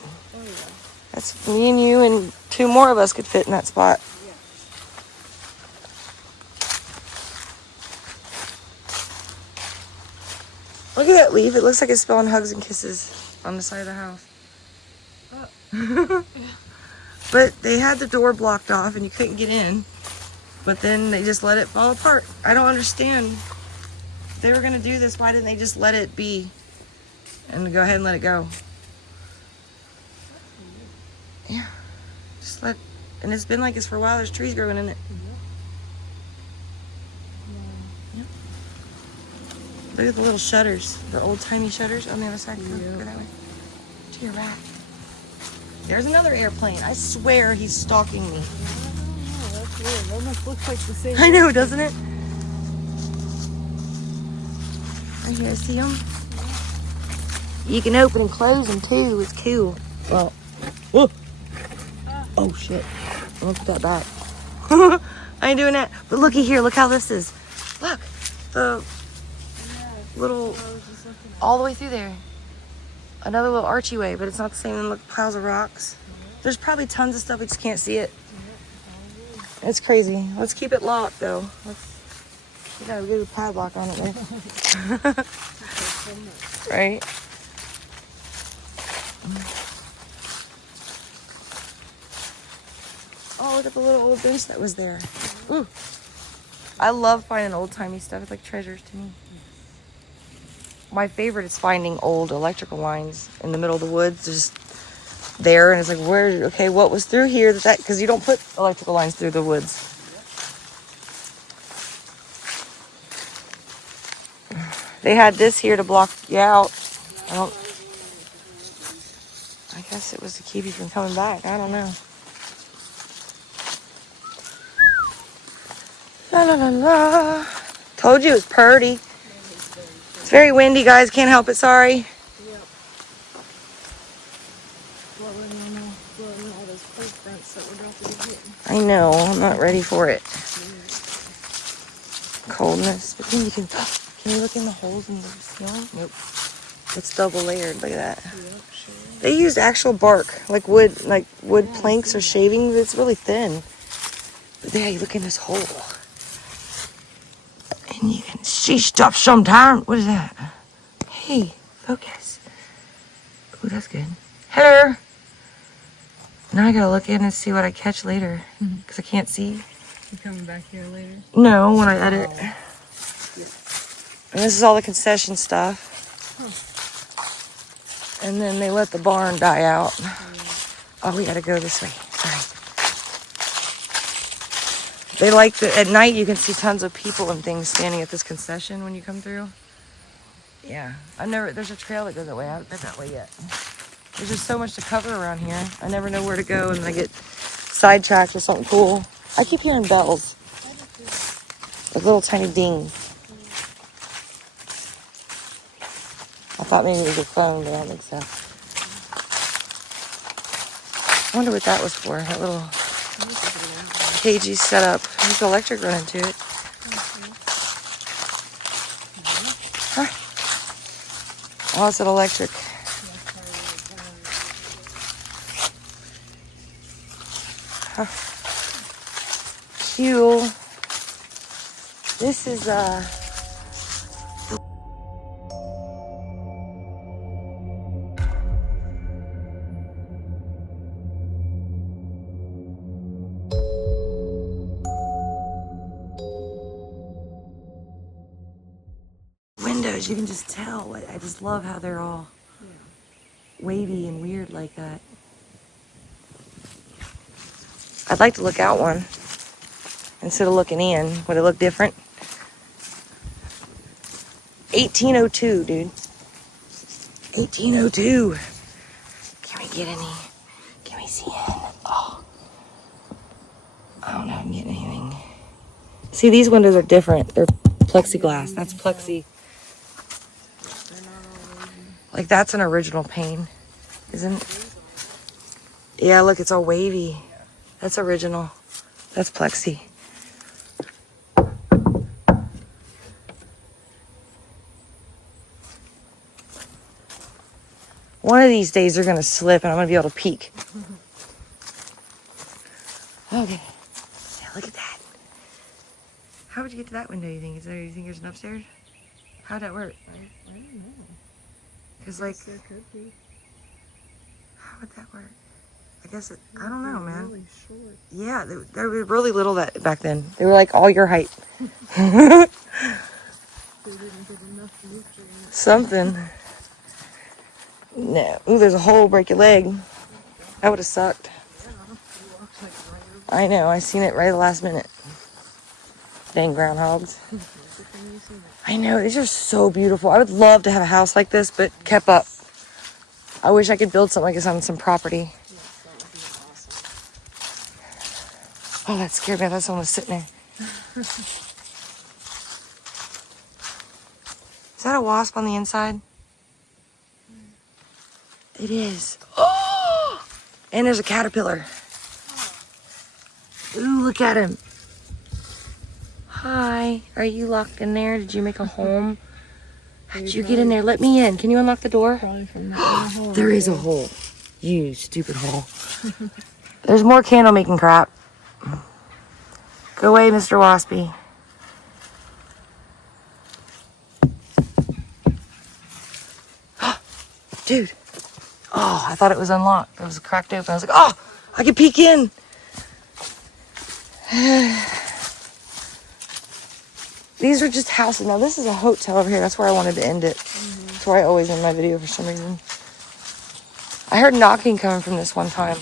That's me and you and two more of us could fit in that spot. Look at that leaf. It looks like it's spelling hugs and kisses on the side of the house. Oh. But they had the door blocked off and you couldn't get in. But then they just let it fall apart. I don't understand. If they were going to do this, why didn't they just let it be and go ahead and let it go? Yeah. Just let... And it's been like this for a while. There's trees growing in it. Look at the little shutters, the old-timey shutters on the other side. Go that way. To your right. There's another airplane. I swear he's stalking me. That's weird. It almost looks like the same. I know, doesn't it? Right here, see him? You can open and close them too. It's cool. Well, whoa. Oh shit! I'm gonna put that back. I ain't doing that. But looky here. Look how this is. Look, the little all the way through there. Another little archway, but it's not the same than look piles of rocks. There's probably tons of stuff, we just can't see it. It's crazy. Let's keep it locked though. We got a good padlock on it there. Right? Oh, look at the little old bench that was there. Ooh. I love finding old-timey stuff. It's like treasures to me. My favorite is finding old electrical lines in the middle of the woods, just there, and it's like, where, okay, what was through here? Because you don't put electrical lines through the woods. They had this here to block you out. I guess it was to keep you from coming back. I don't know. La la la la. Told you it was purty. It's very windy, guys. Can't help it. Sorry. Yep. Blowing all those cold fronts that we're about to be hitting. I know. I'm not ready for it. Coldness. But then you can you look in the holes in the ceiling? Nope. It's double layered. Look at that. Yep, sure. They used actual bark, like wood planks or shavings. It's really thin. But there, you look in this hole. And you can see stuff sometimes. What is that? Hey, focus. Ooh, that's good. Hello. Now I gotta look in and see what I catch later. Because I can't see. You coming back here later? No, when I edit. And this is all the concession stuff. And then they let the barn die out. Oh, we gotta go this way. Sorry. They like at night you can see tons of people and things standing at this concession when you come through. Yeah. There's a trail that goes that way. I haven't been that way yet. There's just so much to cover around here. I never know where to go and I get sidetracked with something cool. I keep hearing bells. Like little tiny dings. I thought maybe it was a phone, but I don't think so. I wonder what that was for. That little cagey setup. There's electric running to it. Huh. Oh, it's an electric. Huh. Cute. This is windows. You can just tell. I just love how they're all wavy and weird like that. I'd like to look out one instead of looking in. Would it look different? 1802, dude. 1802. Can we get any? Can we see in? Oh. I don't know if I'm getting anything. See, these windows are different. They're plexiglass. That's plexi. Like, that's an original pane, isn't it? Yeah, look, it's all wavy. That's original. That's plexi. One of these days they're gonna slip and I'm gonna be able to peek. Okay. Yeah, look at that. How would you get to that window, you think? You think there's an upstairs? How'd that work? I don't know. Because, like, There could be. how would that work? I guess I don't know, man. Really short. Yeah, they were really little back then. They were like all your height. They didn't get enough nutrients. Something. No. Ooh, there's a hole. Break your leg. That would have sucked. Yeah, you walked like right over. I know. I seen it right at the last minute. Dang groundhogs. Everything you see. I know. These are so beautiful. I would love to have a house like this, but kept up. I wish I could build something like this on some property. Yes, that would be awesome. Oh, that scared me. I thought someone was sitting there. Is that a wasp on the inside? It is. Oh! And there's a caterpillar. Ooh, look at him. Hi. Are you locked in there? Did you make a home? How'd you get in there? Let me in. Can you unlock the door? Probably from that hole. There is a hole. You stupid hole. There's more candle making crap. Go away, Mr. Waspy. Dude. Oh, I thought it was unlocked. It was cracked open. I was like, oh, I can peek in. These are just houses. Now, this is a hotel over here. That's where I wanted to end it. That's where I always end my video for some reason. I heard knocking coming from this one time.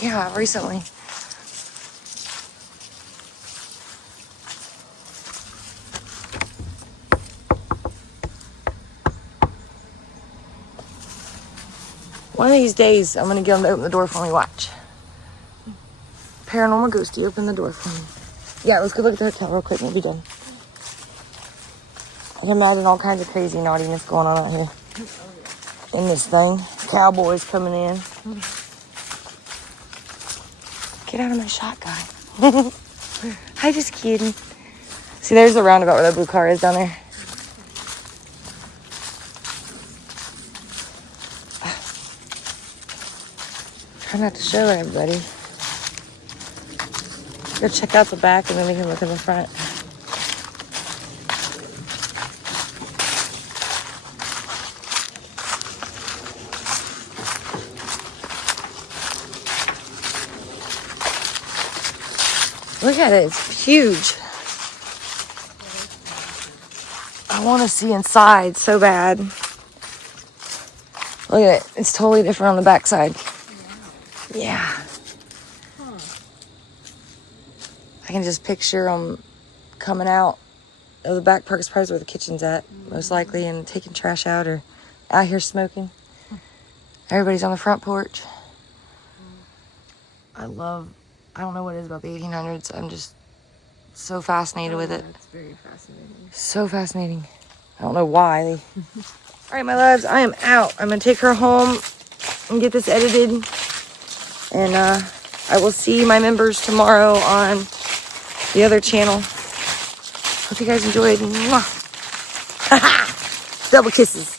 Yeah, recently. One of these days, I'm going to get them to open the door for me. Watch. Paranormal Ghosty, open the door for me. Yeah, let's go look at the hotel real quick and we'll be done. I can imagine all kinds of crazy naughtiness going on out here. In this thing. Cowboys coming in. Get out of my shot, guy. I'm just kidding. See, there's the roundabout where that blue car is down there. Try not to show everybody. Go check out the back and then we can look in the front. Look at it, it's huge. I want to see inside so bad. Look at it, it's totally different on the backside. Yeah. I can just picture them coming out of the back park. Is probably where the kitchen's at, most likely, and taking trash out or out here smoking. Everybody's on the front porch. I don't know what it is about the 1800s. I'm just so fascinated with it. It's very fascinating. So fascinating. I don't know why. All right, my loves, I am out. I'm going to take her home and get this edited. And I will see my members tomorrow on the other channel. Hope you guys enjoyed. Mwah. Double kisses.